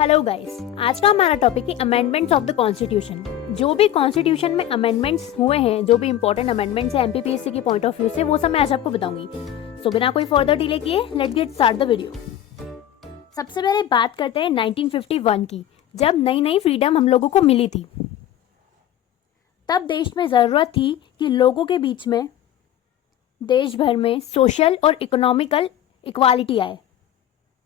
Hello guys, आज का हमारा टॉपिक है अमेंडमेंट्स ऑफ द कॉन्स्टिट्यूशन। जो भी कॉन्स्टिट्यूशन में अमेंडमेंट्स हुए हैं, जो भी इंपॉर्टेंट अमेंडमेंट्स है एमपीपीएससी की पॉइंट ऑफ व्यू से, वो सब मैं आज आपको बताऊंगी। सो बिना कोई फर्दर डिले किए let's get start the video. सबसे पहले बात करते हैं 1951 की, जब नई नई फ्रीडम हम लोगों को मिली थी। तब देश में ज़रूरत थी कि लोगों के बीच में, देश भर में सोशल और इकोनॉमिकल इक्वालिटी आए,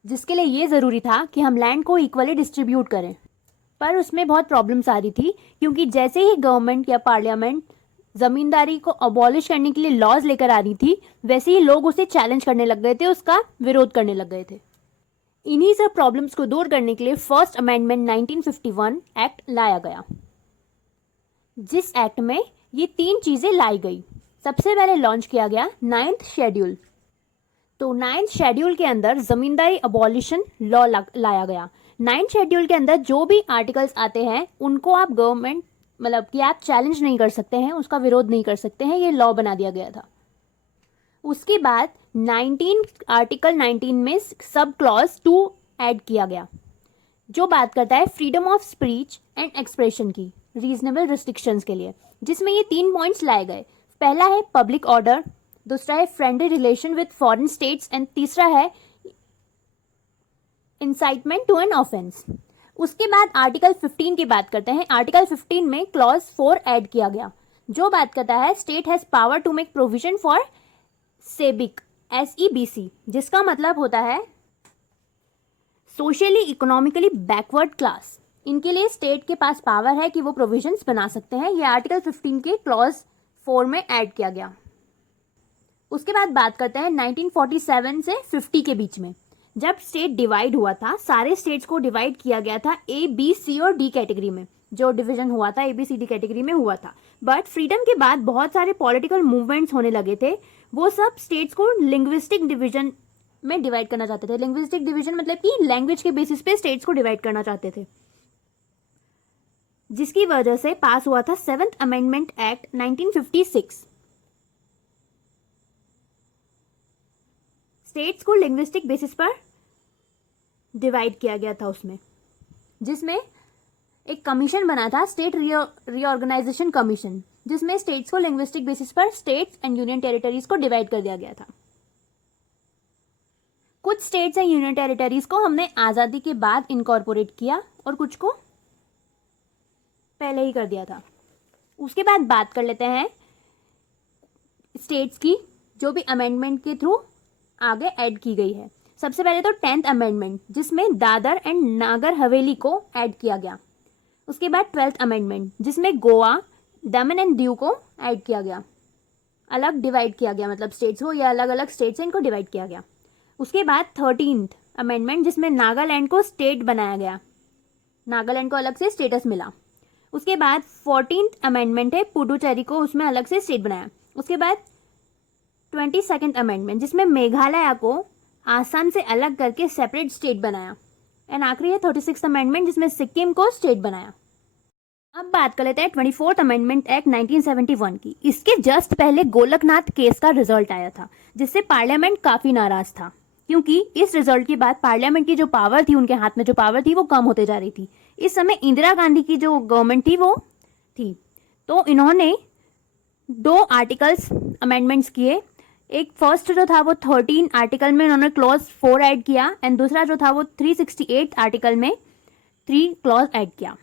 जिसके लिए ये ज़रूरी था कि हम लैंड को इक्वली डिस्ट्रीब्यूट करें। पर उसमें बहुत प्रॉब्लम्स आ रही थी, क्योंकि जैसे ही गवर्नमेंट या पार्लियामेंट ज़मींदारी को अबॉलिश करने के लिए लॉज लेकर आ रही थी, वैसे ही लोग उसे चैलेंज करने लग गए थे, उसका विरोध करने लग गए थे। इन्हीं सब प्रॉब्लम्स को दूर करने के लिए फर्स्ट अमेंडमेंट 1951 एक्ट लाया गया, जिस एक्ट में ये 3 चीज़ें लाई गई। सबसे पहले लॉन्च किया गया 9th शेड्यूल। तो 9th शेड्यूल के अंदर जमींदारी अबॉलिशन लॉ लाया गया। 9th शेड्यूल के अंदर जो भी आर्टिकल्स आते हैं उनको आप गवर्नमेंट मतलब कि आप चैलेंज नहीं कर सकते हैं, उसका विरोध नहीं कर सकते हैं, ये लॉ बना दिया गया था। उसके बाद आर्टिकल 19 में सब क्लॉज 2 ऐड किया गया, जो बात करता है freedom of speech and expression की रीजनेबल रिस्ट्रिक्शंस के लिए, जिसमें ये 3 पॉइंट्स लाए गए। पहला है पब्लिक ऑर्डर, दूसरा है friendly relation with foreign states and तीसरा है इंसाइटमेंट टू एन ऑफेंस। उसके बाद आर्टिकल 15 की बात करते हैं। आर्टिकल 15 में क्लॉज 4 ऐड किया गया, जो बात करता है state has power to make provision for SEBC SEBC, जिसका मतलब होता है सोशली इकोनॉमिकली बैकवर्ड क्लास। इनके लिए स्टेट के पास पावर है कि वो प्रोविजंस बना सकते हैं। ये आर्टिकल 15 के क्लॉज 4 में ऐड किया गया। उसके बाद बात करते हैं 1947 से 50 के बीच में, जब स्टेट डिवाइड हुआ था। सारे स्टेट्स को डिवाइड किया गया था A, B, C और D कैटेगरी में। जो डिवीजन हुआ था ABCD कैटेगरी में हुआ था। बट फ्रीडम के बाद बहुत सारे पॉलिटिकल मूवमेंट्स होने लगे थे, वो सब स्टेट्स को लिंग्विस्टिक डिवीजन में डिवाइड करना चाहते थे। लिंग्विस्टिक डिवीजन मतलब कि लैंग्वेज के बेसिस पे स्टेट्स को डिवाइड करना चाहते थे, जिसकी वजह से पास हुआ था 7th अमेंडमेंट एक्ट 1956। स्टेट्स को लिंग्विस्टिक बेसिस पर डिवाइड किया गया था उसमें, जिसमें एक कमीशन बना था, स्टेट रीऑर्गेनाइजेशन कमीशन, जिसमें स्टेट्स को लिंग्विस्टिक बेसिस पर स्टेट्स एंड यूनियन टेरिटरीज को डिवाइड कर दिया गया था। कुछ स्टेट्स एंड यूनियन टेरिटरीज को हमने आज़ादी के बाद इनकॉर्पोरेट किया और कुछ को पहले ही कर दिया था। उसके बाद बात कर लेते हैं स्टेट्स की, जो भी अमेंडमेंट के थ्रू आगे ऐड की गई है। सबसे पहले तो 10th अमेंडमेंट, जिसमें दादर एंड नागर हवेली को ऐड किया गया। उसके बाद 12th अमेंडमेंट, जिसमें गोवा, दमन एंड दीव को ऐड किया गया, अलग डिवाइड किया गया, मतलब स्टेट्स हो या अलग अलग स्टेट्स हैं, इनको डिवाइड किया गया। उसके बाद 13th अमेंडमेंट, जिसमें नागालैंड को स्टेट बनाया गया, नागालैंड को अलग से स्टेटस मिला। उसके बाद 14th अमेंडमेंट है, पुडुचेरी को उसमें अलग से स्टेट बनाया। उसके बाद 22nd अमेंडमेंट, जिसमें मेघालय को आसाम से अलग करके सेपरेट स्टेट बनाया। एंड आखिरी है 36th अमेंडमेंट, जिसमें सिक्किम को स्टेट बनाया। अब बात कर लेते हैं 24th अमेंडमेंट एक्ट 1971 की। इसके जस्ट पहले गोलकनाथ केस का रिजल्ट आया था, जिससे पार्लियामेंट काफी नाराज था, क्योंकि इस रिजल्ट के बाद पार्लियामेंट की जो पावर थी, उनके हाथ में जो पावर थी, वो कम होते जा रही थी। इस समय इंदिरा गांधी की जो गवर्नमेंट थी वो थी, तो इन्होंने 2 आर्टिकल्स अमेंडमेंट्स किए। एक फर्स्ट जो था वो 13 आर्टिकल में इन्होंने क्लॉज 4 ऐड किया, एंड दूसरा जो था वो 368 आर्टिकल में 3 क्लॉज ऐड किया।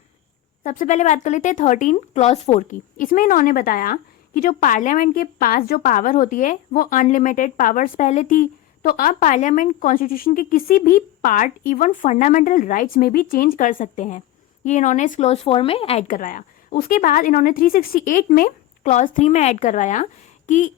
सबसे पहले बात कर लेते हैं 13 क्लॉज 4 की। इसमें इन्होंने बताया कि जो पार्लियामेंट के पास जो पावर होती है वो अनलिमिटेड पावर्स पहले थी, तो अब पार्लियामेंट कॉन्स्टिट्यूशन के किसी भी पार्ट, इवन फंडामेंटल राइट्स में भी चेंज कर सकते हैं। ये इन्होंने इस क्लॉज 4 में ऐड करवाया। उसके बाद इन्होंने 368 में क्लॉज 3 में ऐड करवाया कि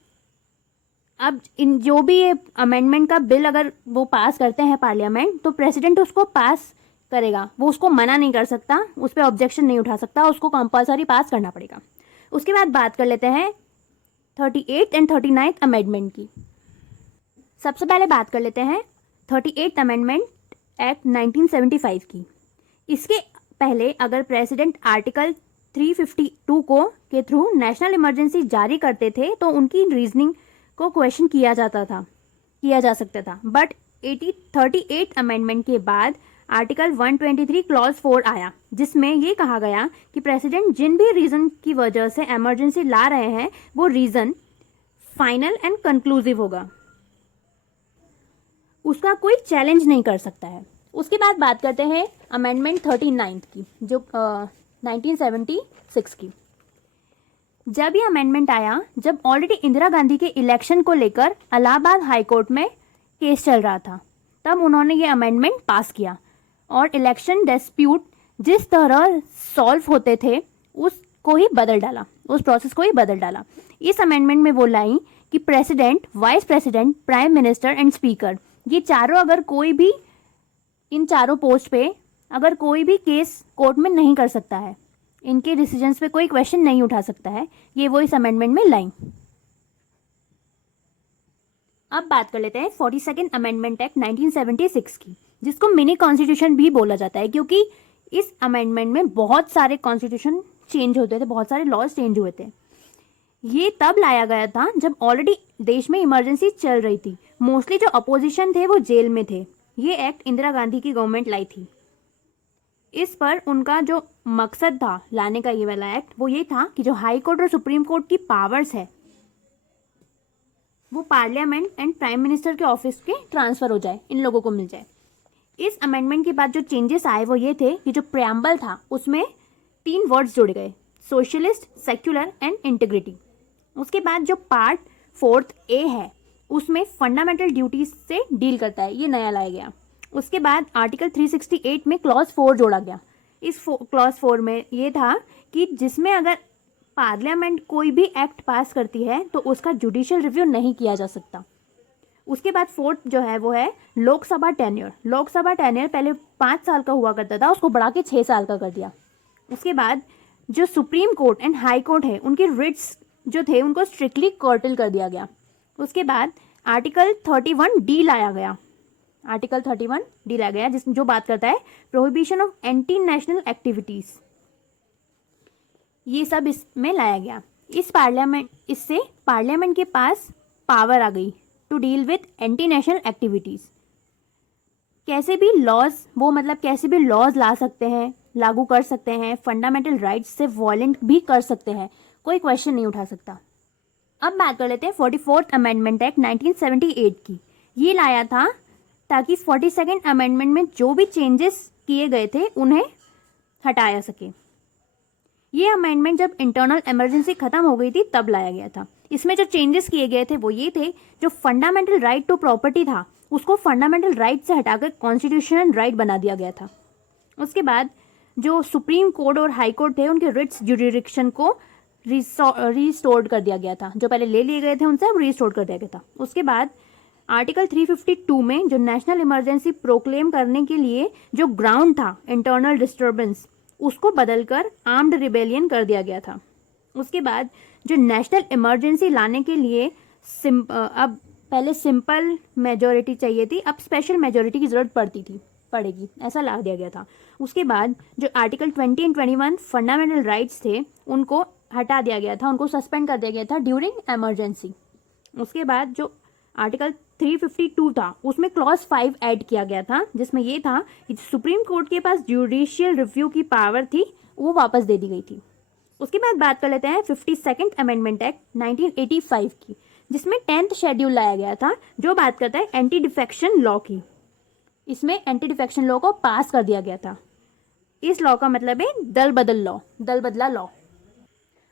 अब इन जो भी ये अमेंडमेंट का बिल अगर वो पास करते हैं पार्लियामेंट, तो प्रेसिडेंट उसको पास करेगा, वो उसको मना नहीं कर सकता, उस पर ऑब्जेक्शन नहीं उठा सकता, उसको कंपलसरी पास करना पड़ेगा। उसके बाद बात कर लेते हैं 38 एंड 39th अमेंडमेंट की। सबसे पहले बात कर लेते हैं 38th अमेंडमेंट एक्ट 1975 की। इसके पहले अगर प्रेसिडेंट आर्टिकल 352 के थ्रू नेशनल इमरजेंसी जारी करते थे, तो उनकी रीजनिंग को क्वेश्चन किया जा सकता था। बट 38 अमेंडमेंट के बाद आर्टिकल 123 क्लॉज 4 आया, जिसमें ये कहा गया कि प्रेसिडेंट जिन भी रीज़न की वजह से इमरजेंसी ला रहे हैं वो रीज़न फाइनल एंड कंक्लूसिव होगा, उसका कोई चैलेंज नहीं कर सकता है। उसके बाद बात करते हैं अमेंडमेंट 39 की, जो 1976 की। जब ये अमेंडमेंट आया, जब ऑलरेडी इंदिरा गांधी के इलेक्शन को लेकर इलाहाबाद हाई कोर्ट में केस चल रहा था, तब उन्होंने ये अमेंडमेंट पास किया और इलेक्शन डिस्प्यूट जिस तरह सॉल्व होते थे उसको ही बदल डाला, उस प्रोसेस को ही बदल डाला। इस अमेंडमेंट में वो लाई कि president, vice president, prime minister and speaker, ये चारों अगर कोई भी इन चारों पोस्ट पे अगर कोई भी केस कोर्ट में नहीं कर सकता है, इनके डिसीजंस पे कोई क्वेश्चन नहीं उठा सकता है, ये वो इस अमेंडमेंट में लाई। अब बात कर लेते हैं 42nd अमेंडमेंट एक्ट 1976 की, जिसको मिनी कॉन्स्टिट्यूशन भी बोला जाता है, क्योंकि इस अमेंडमेंट में बहुत सारे कॉन्स्टिट्यूशन चेंज होते थे, बहुत सारे लॉज चेंज हुए थे। ये तब लाया गया था जब ऑलरेडी देश में इमरजेंसी चल रही थी, मोस्टली जो अपोजिशन थे वो जेल में थे। ये एक्ट इंदिरा गांधी की गवर्नमेंट लाई थी। इस पर उनका जो मकसद था लाने का ये वाला एक्ट, वो ये था कि जो हाई कोर्ट और सुप्रीम कोर्ट की पावर्स है वो पार्लियामेंट एंड प्राइम मिनिस्टर के ऑफिस के ट्रांसफर हो जाए, इन लोगों को मिल जाए। इस अमेंडमेंट के बाद जो चेंजेस आए वो ये थे कि जो प्रेम्बल था उसमें 3 वर्ड्स जुड़ गए, सोशलिस्ट, सेक्युलर एंड इंटीग्रिटी। उसके बाद जो पार्ट 4 ए है उसमें फंडामेंटल ड्यूटीज से डील करता है, ये नया लाया गया। उसके बाद आर्टिकल 368 में क्लॉज 4 जोड़ा गया। इस क्लॉज 4 में ये था कि जिसमें अगर पार्लियामेंट कोई भी एक्ट पास करती है तो उसका जुडिशियल रिव्यू नहीं किया जा सकता। उसके बाद 4th जो है वो है लोकसभा टेन्योर। लोकसभा टेन्योर पहले 5 साल का हुआ करता था, उसको बढ़ा के 6 साल का कर दिया। उसके बाद जो supreme court and high court है उनके रिट्स जो थे उनको स्ट्रिक्टली कर्टल कर दिया गया। उसके बाद आर्टिकल 31 डी लाया गया। आर्टिकल 31 डी लाया गया जिस जो बात करता है prohibition of anti national activities, ये सब इसमें लाया गया। इससे पार्लियामेंट के पास पावर आ गई to deal with anti national activities. कैसे भी लॉज वो मतलब कैसे भी लॉज ला सकते हैं, लागू कर सकते हैं, फंडामेंटल राइट्स से वॉयलेंट भी कर सकते हैं, कोई क्वेश्चन नहीं उठा सकता। अब बात कर लेते हैं 44th अमेंडमेंट एक्ट 1978 की। ये लाया था ताकि 42nd अमेंडमेंट में जो भी चेंजेस किए गए थे उन्हें हटाया सके। ये अमेंडमेंट जब इंटरनल इमरजेंसी खत्म हो गई थी तब लाया गया था। इसमें जो चेंजेस किए गए थे वो ये थे, जो फंडामेंटल राइट टू प्रॉपर्टी था उसको फंडामेंटल राइट से हटाकर कॉन्स्टिट्यूशनल राइट बना दिया गया था। उसके बाद जो सुप्रीम कोर्ट और हाई कोर्ट थे उनके रिट्स जुडिक्शन को रिस्टोर्ड कर दिया गया था, जो पहले ले लिए गए थे उनसे अब रिस्टोर्ड कर दिया गया था। उसके बाद आर्टिकल 352 में जो नेशनल इमरजेंसी प्रोक्लेम करने के लिए जो ग्राउंड था इंटरनल डिस्टर्बेंस, उसको बदलकर आर्म्ड रिबेलियन कर दिया गया था। उसके बाद जो नेशनल इमरजेंसी लाने के लिए अब पहले सिंपल मेजॉरिटी चाहिए थी, अब स्पेशल मेजॉरिटी की ज़रूरत पड़ेगी, ऐसा ला दिया गया था। उसके बाद जो आर्टिकल 20 एंड 21 फंडामेंटल राइट्स थे उनको हटा दिया गया था, उनको सस्पेंड कर दिया गया था ड्यूरिंग इमरजेंसी। उसके बाद जो आर्टिकल 352 था उसमें क्लॉज 5 ऐड किया गया था, जिसमें ये था कि सुप्रीम कोर्ट के पास जुडिशियल रिव्यू की पावर थी वो वापस दे दी गई थी। उसके बाद बात कर लेते हैं 52nd अमेंडमेंट एक्ट 1985 की, जिसमें 10th शेड्यूल लाया गया था जो बात करता है एंटी डिफेक्शन लॉ की। इसमें एंटी डिफेक्शन लॉ को पास कर दिया गया था। इस लॉ का मतलब है दल बदला लॉ।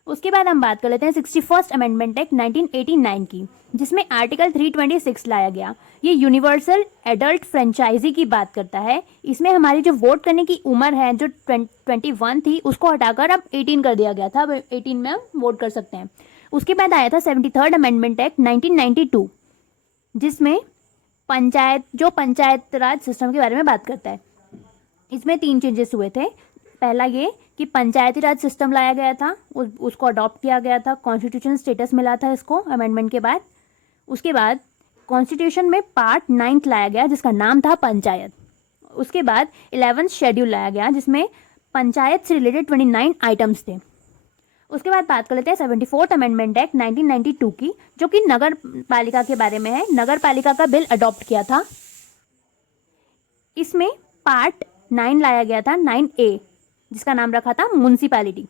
उसके बाद हम बात कर लेते हैं 61st अमेंडमेंट एक्ट 1989 की, जिसमें आर्टिकल 326 लाया गया। ये यूनिवर्सल एडल्ट फ्रेंचाइजी की बात करता है। इसमें हमारी जो वोट करने की उम्र है जो 21 थी उसको हटाकर अब 18 कर दिया गया था, अब 18 में हम वोट कर सकते हैं। उसके बाद आया था 73rd अमेंडमेंट एक्ट 1992, जिसमें पंचायत राज सिस्टम के बारे में बात करता है। इसमें 3 चेंजेस हुए थे। पहला ये कि पंचायती राज सिस्टम लाया गया था, उसको अडॉप्ट किया गया था, कॉन्स्टिट्यूशन स्टेटस मिला था इसको अमेंडमेंट के बाद। उसके बाद कॉन्स्टिट्यूशन में पार्ट 9 लाया गया जिसका नाम था पंचायत। उसके बाद 11th शेड्यूल लाया गया जिसमें पंचायत से रिलेटेड 29 आइटम्स थे। उसके बाद बात कर लेते हैं 74th अमेंडमेंट एक्ट 1992 की, जो कि नगर पालिका के बारे में है। नगर पालिका का बिल अडॉप्ट किया था। इसमें पार्ट 9 लाया गया था, 9A, जिसका नाम रखा था म्यूनसिपैलिटी।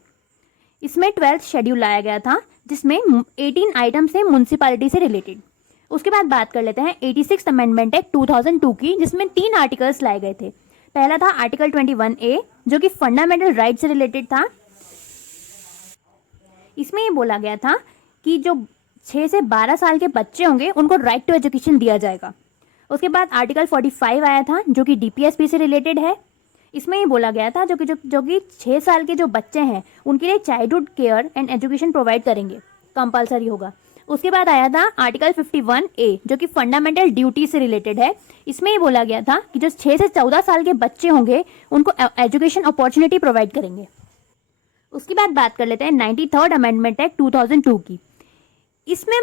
इसमें 12th शेड्यूल लाया गया था जिसमें 18 आइटम्स थे म्यूनसिपैलिटी से रिलेटेड। उसके बाद बात कर लेते हैं 86th अमेंडमेंट एक्ट 2002 की, जिसमें 3 आर्टिकल्स लाए गए थे। पहला था आर्टिकल 21A जो कि फंडामेंटल राइट से रिलेटेड था। इसमें ये बोला गया था कि जो 6 से 12 साल के बच्चे होंगे उनको राइट टू एजुकेशन दिया जाएगा। उसके बाद आर्टिकल 45 आया था जो कि DPSP से रिलेटेड है। इसमें ये बोला गया था जो कि 6 साल के जो बच्चे हैं उनके लिए childhood care and education provide करेंगे, कंपलसरी होगा। उसके बाद आया था आर्टिकल 51A जो कि फंडामेंटल ड्यूटी से रिलेटेड है। इसमें ये बोला गया था कि जो 6 से 14 साल के बच्चे होंगे उनको एजुकेशन अपॉर्चुनिटी प्रोवाइड करेंगे। उसके बाद बात कर लेते हैं 93rd अमेंडमेंट एक्ट 2002 की। इसमें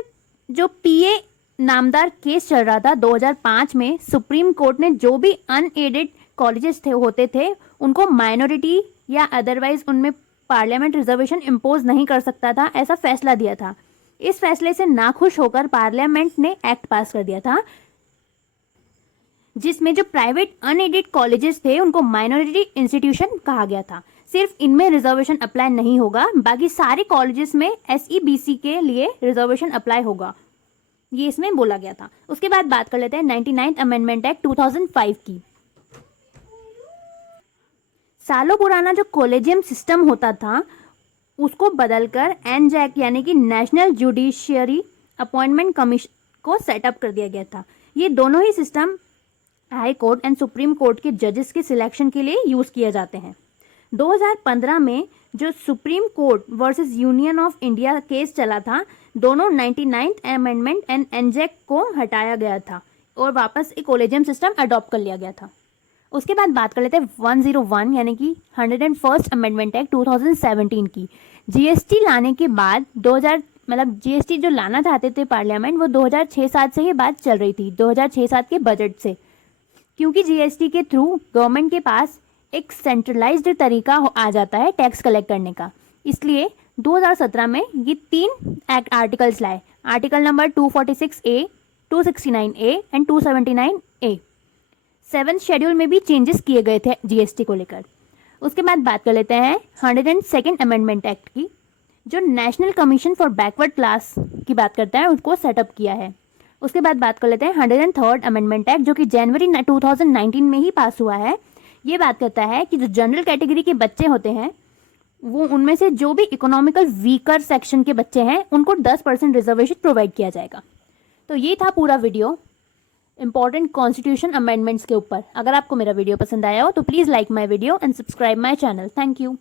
जो PA नामदार केस चल रहा था 2005 में, सुप्रीम कोर्ट ने जो भी अनएडेड कॉलेजेस होते थे उनको माइनॉरिटी या अदरवाइज उनमें पार्लियामेंट रिजर्वेशन इम्पोज नहीं कर सकता था, ऐसा फैसला दिया था। इस फैसले से नाखुश होकर पार्लियामेंट ने एक्ट पास कर दिया था जिसमें जो प्राइवेट अनएडेड कॉलेजेस थे उनको माइनॉरिटी इंस्टीट्यूशन कहा गया था। सिर्फ इनमें रिजर्वेशन अप्लाई नहीं होगा, बाकी सारे कॉलेजेस में SEBC के लिए रिजर्वेशन अप्लाई होगा, ये इसमें बोला गया था। उसके बाद बात कर लेते हैं 99th अमेंडमेंट एक्ट 2005 की। सालों पुराना जो कॉलेजियम सिस्टम होता था उसको बदलकर NJAC यानी कि नेशनल जुडिशियरी अपॉइंटमेंट कमीशन को सेटअप कर दिया गया था। ये दोनों ही system high court and supreme court के जजेस के सिलेक्शन के लिए यूज़ किए जाते हैं। 2015 में जो supreme court versus union of India case चला था, दोनों 99th अमेंडमेंट एंड NJAC को हटाया गया था और वापस एक कॉलेजियम सिस्टम अडॉप्ट कर लिया गया था। उसके बाद बात कर लेते हैं 101 यानी कि 101st अमेंडमेंट एक्ट 2017 की। GST लाने के बाद 2000 मतलब GST जो लाना चाहते थे पार्लियामेंट वो 2006-07 से ही बात चल रही थी, 2006-07 के बजट से, क्योंकि GST के थ्रू गवर्नमेंट के पास एक सेंट्रलाइज्ड तरीका आ जाता है टैक्स कलेक्ट करने का। इसलिए 2017 में ये 3 एक्ट आर्टिकल्स लाए, article number 246A, 269A and 279A। 7th schedule में भी चेंजेस किए गए थे GST को लेकर। उसके बाद बात कर लेते हैं 102nd अमेंडमेंट एक्ट की, जो national commission for backward class की बात करता है, उसको सेटअप किया है। उसके बाद बात कर लेते हैं 103rd अमेंडमेंट एक्ट जो कि जनवरी 2019 में ही पास हुआ है। ये बात करता है कि जो जनरल कैटेगरी के बच्चे होते हैं वो उनमें से जो भी इकोनॉमिकल वीकर सेक्शन के बच्चे हैं उनको 10% रिजर्वेशन प्रोवाइड किया जाएगा। तो ये था पूरा वीडियो इंपॉर्टेंट कॉन्स्टिट्यूशन अमेंडमेंट्स के ऊपर। अगर आपको मेरा वीडियो पसंद आया हो तो please like my video and subscribe my channel. Thank you.